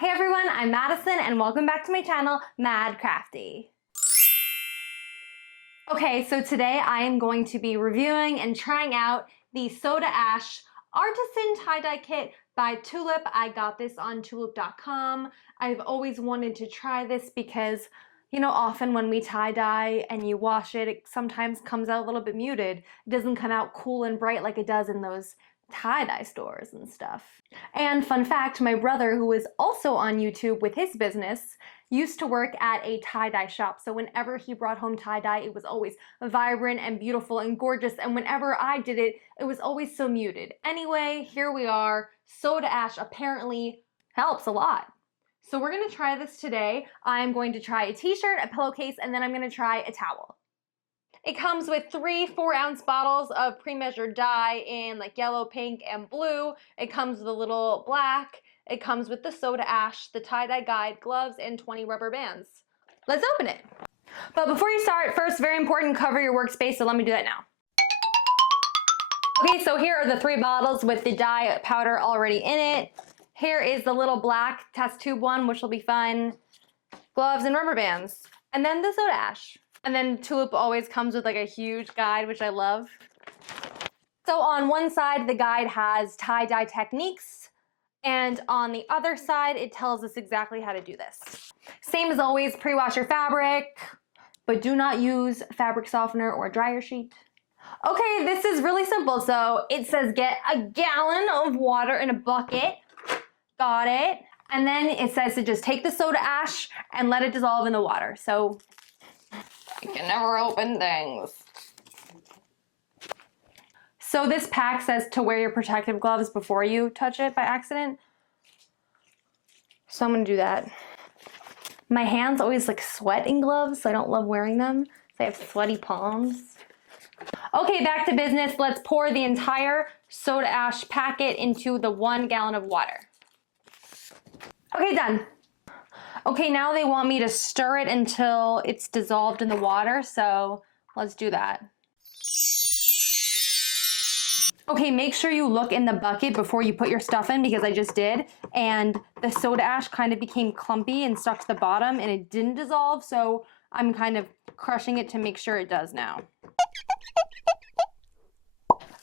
Hey everyone, I'm Madison and welcome back to my channel, Mad Crafty. Okay, so today I am going to be reviewing and trying out the Soda Ash Artisan tie-dye kit by Tulip. I got this on tulip.com. I've always wanted to try this because, often when we tie-dye and you wash it, it sometimes comes out a little bit muted. It doesn't come out cool and bright like it does in those tie-dye stores and stuff. And fun fact, my brother, who is also on YouTube with his business, used to work at a tie-dye shop. So whenever he brought home tie-dye, it was always vibrant and beautiful and gorgeous. And whenever I did it, it was always so muted. Anyway, here we are. Soda ash apparently helps a lot. So we're gonna try this today. I'm going to try a t-shirt, a pillowcase, and then I'm gonna try a towel. It comes with 3 4-ounce bottles of pre-measured dye in like yellow, pink, and blue. It comes with a little black. It comes with the soda ash, the tie-dye guide, gloves, and 20 rubber bands. Let's open it. But before you start, first, very important, cover your workspace, so let me do that now. Okay, so here are the 3 bottles with the dye powder already in it. Here is the little black test tube one, which will be fun. Gloves and rubber bands. And then the soda ash. And then Tulip always comes with like a huge guide, which I love. So on one side, the guide has tie-dye techniques, and on the other side, it tells us exactly how to do this. Same as always, pre-wash your fabric, but do not use fabric softener or dryer sheet. Okay, this is really simple. So it says get a gallon of water in a bucket. Got it. And then it says to just take the soda ash and let it dissolve in the water. So I can never open things. So this pack says to wear your protective gloves before you touch it by accident. So I'm gonna do that. My hands always like sweat in gloves, so I don't love wearing them. So I have sweaty palms. Okay, back to business. Let's pour the entire soda ash packet into the 1 gallon of water. Okay, done. Okay, now they want me to stir it until it's dissolved in the water, so let's do that. Okay, make sure you look in the bucket before you put your stuff in, because I just did, and the soda ash kind of became clumpy and stuck to the bottom, and it didn't dissolve, so I'm kind of crushing it to make sure it does now.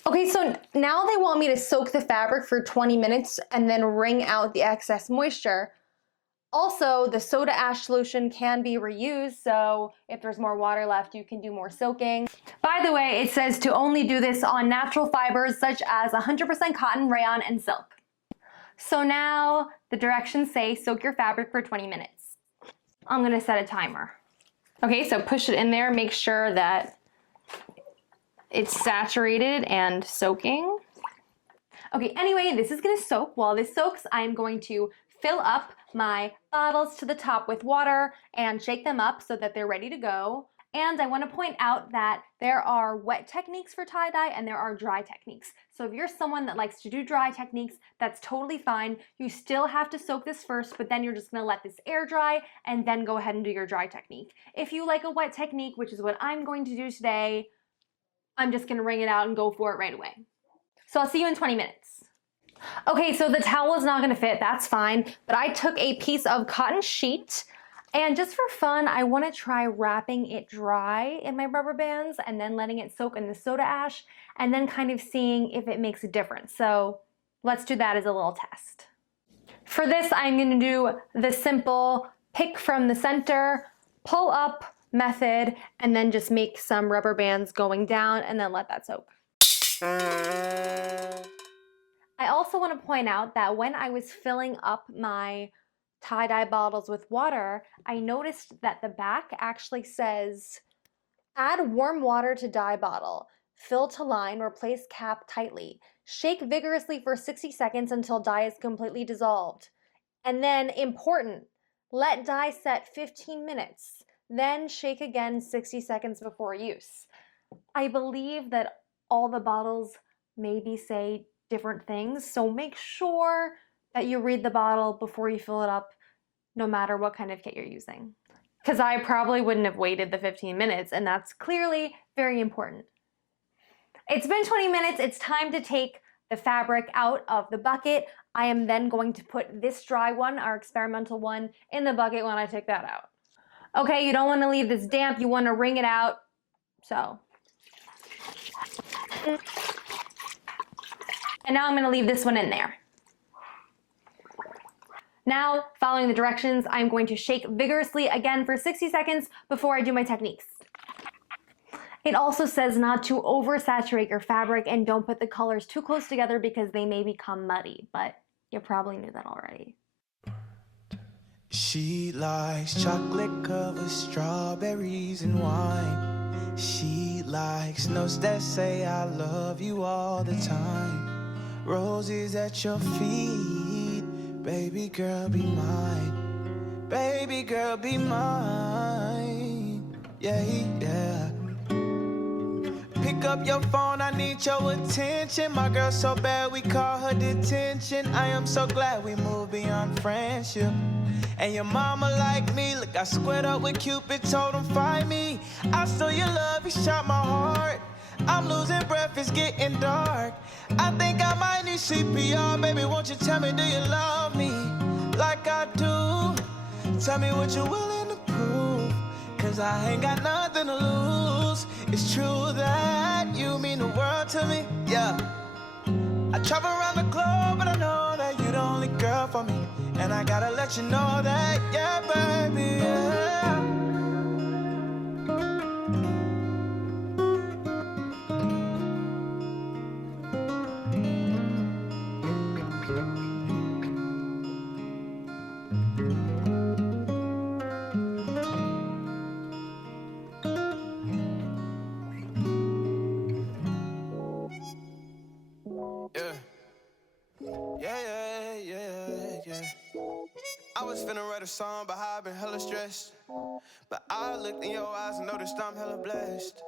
Okay, so now they want me to soak the fabric for 20 minutes and then wring out the excess moisture. Also, the soda ash solution can be reused, so if there's more water left, you can do more soaking. By the way, it says to only do this on natural fibers such as 100% cotton, rayon, and silk. So now the directions say soak your fabric for 20 minutes. I'm gonna set a timer. Okay, so push it in there, make sure that it's saturated and soaking. Okay, anyway, this is gonna soak. While this soaks, I'm going to fill up my bottles to the top with water and shake them up so that they're ready to go. And I want to point out that there are wet techniques for tie-dye and there are dry techniques. So if you're someone that likes to do dry techniques, that's totally fine. You still have to soak this first, but then you're just going to let this air dry and then go ahead and do your dry technique. If you like a wet technique, which is what I'm going to do today, I'm just going to wring it out and go for it right away. So I'll see you in 20 minutes. Okay, so the towel is not gonna fit, that's fine, but I took a piece of cotton sheet, and just for fun, I wanna try wrapping it dry in my rubber bands and then letting it soak in the soda ash, and then kind of seeing if it makes a difference. So let's do that as a little test. For this, I'm gonna do the simple pick from the center, pull up method, and then just make some rubber bands going down and then let that soak. I also want to point out that when I was filling up my tie-dye bottles with water, I noticed that the back actually says, add warm water to dye bottle, fill to line, replace cap tightly, shake vigorously for 60 seconds until dye is completely dissolved. And then, important, let dye set 15 minutes, then shake again 60 seconds before use. I believe that all the bottles maybe say different things, so make sure that you read the bottle before you fill it up, no matter what kind of kit you're using. Because I probably wouldn't have waited the 15 minutes, and that's clearly very important. It's been 20 minutes, it's time to take the fabric out of the bucket. I am then going to put this dry one, our experimental one, in the bucket when I take that out. Okay, you don't want to leave this damp, you want to wring it out. So. And now I'm going to leave this one in there. Now, following the directions, I'm going to shake vigorously again for 60 seconds before I do my techniques. It also says not to oversaturate your fabric and don't put the colors too close together because they may become muddy, but you probably knew that already. She likes chocolate covered strawberries and wine. She likes notes that say I love you all the time. Roses at your feet, baby girl be mine. Baby girl be mine. Yeah, yeah. Pick up your phone, I need your attention. My girl so bad we call her detention. I am so glad we moved beyond friendship. And your mama like me, look, I squared up with Cupid, told him find me. I stole your love, you shot my heart. I'm losing breath, it's getting dark. I think I might need CPR, baby, won't you tell me, do you love me like I do? Tell me what you're willing to prove, cause I ain't got nothing to lose. It's true that you mean the world to me, yeah. I travel around the globe, but I know that you're the only girl for me. And I gotta let you know that, yeah, baby, yeah. I was finna write a song about how I've been hella stressed, but I looked in your eyes and noticed I'm hella blessed.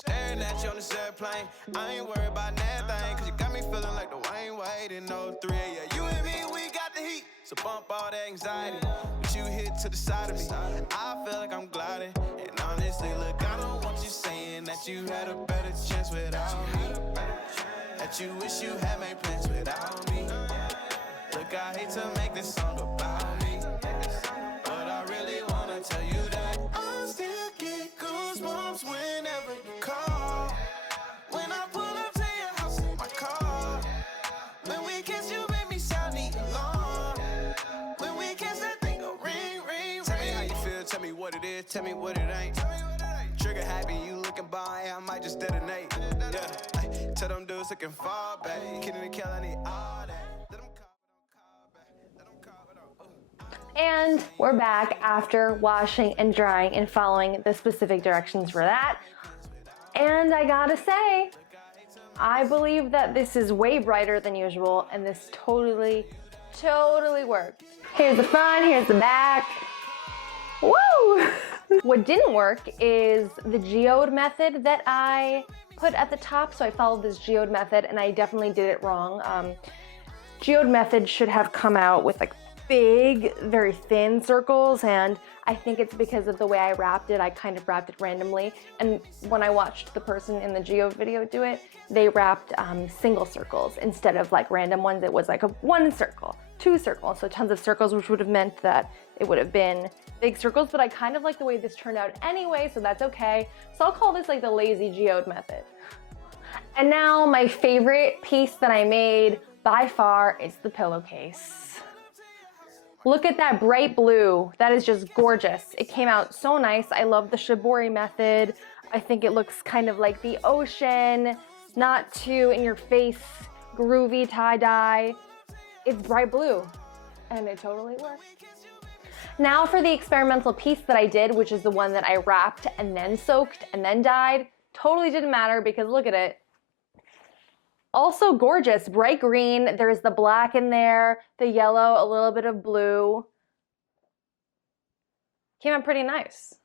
Staring at you on this airplane, I ain't worried about nothing, cause you got me feeling like the Wayne Wade in 03. Yeah, you and me, we got the heat, so bump all that anxiety. But you hit to the side of me, I feel like I'm gliding. And honestly, look, I don't want you saying that you had a better chance without me, that you wish you had made plans without me. Look, I hate to make this song about me, but I really wanna tell you that I still get goosebumps whenever you call. When I pull up to your house in my car, when we kiss, you make me sound the alarm. When we kiss, that thing go ring, ring, ring. Tell me how you feel, tell me what it is, tell me what it ain't. Trigger happy, you looking by, I might just detonate. Yeah, tell them dudes looking far back, kidding and kill, I need all that. And we're back after washing and drying and following the specific directions for that. And I gotta say, I believe that this is way brighter than usual, and this totally worked. Here's the front, here's the back. Woo! What didn't work is the geode method that I put at the top. So I followed this geode method and I definitely did it wrong. Geode method should have come out with like big, very thin circles, and I think it's because of the way I wrapped it. I kind of wrapped it randomly, and when I watched the person in the geode video do it, they wrapped single circles instead of like random ones. It was like a 1 circle, 2 circles, so tons of circles, which would have meant that it would have been big circles, but I kind of like the way this turned out anyway, so that's okay. So I'll call this like the lazy geode method. And now my favorite piece that I made by far is the pillowcase. Look at that bright blue. That is just gorgeous. It came out so nice. I love the shibori method. I think it looks kind of like the ocean, not too in your face, groovy tie-dye. It's bright blue, and it totally works. Now for the experimental piece that I did, which is the one that I wrapped and then soaked and then dyed. Totally didn't matter because look at it. Also gorgeous, bright green. There's the black in there, the yellow, a little bit of blue. Came out pretty nice.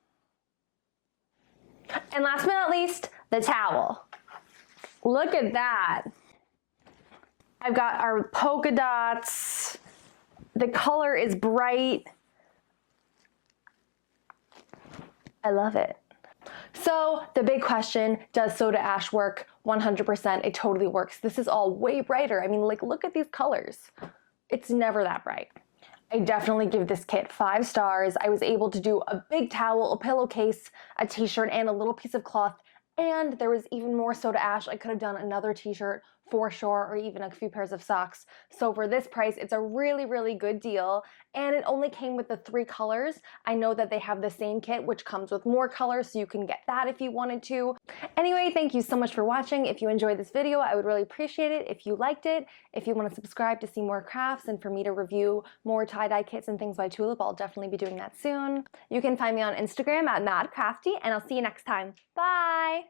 And last but not least, the towel. Look at that. I've got our polka dots. The color is bright. I love it. So the big question, does soda ash work? 100%, it totally works. This is all way brighter. I mean, like, look at these colors. it's never that bright. I definitely give this kit 5 stars. I was able to do a big towel, a pillowcase, a t-shirt, and a little piece of cloth. And there was even more soda ash. I could have done another t-shirt for sure, or even a few pairs of socks. So for this price, it's a really, really good deal. And it only came with the 3 colors. I know that they have the same kit, which comes with more colors, so you can get that if you wanted to. Anyway, thank you so much for watching. If you enjoyed this video, I would really appreciate it if you liked it. If you want to subscribe to see more crafts and for me to review more tie-dye kits and things by Tulip, I'll definitely be doing that soon. You can find me on Instagram at madcrafty, and I'll see you next time. Bye!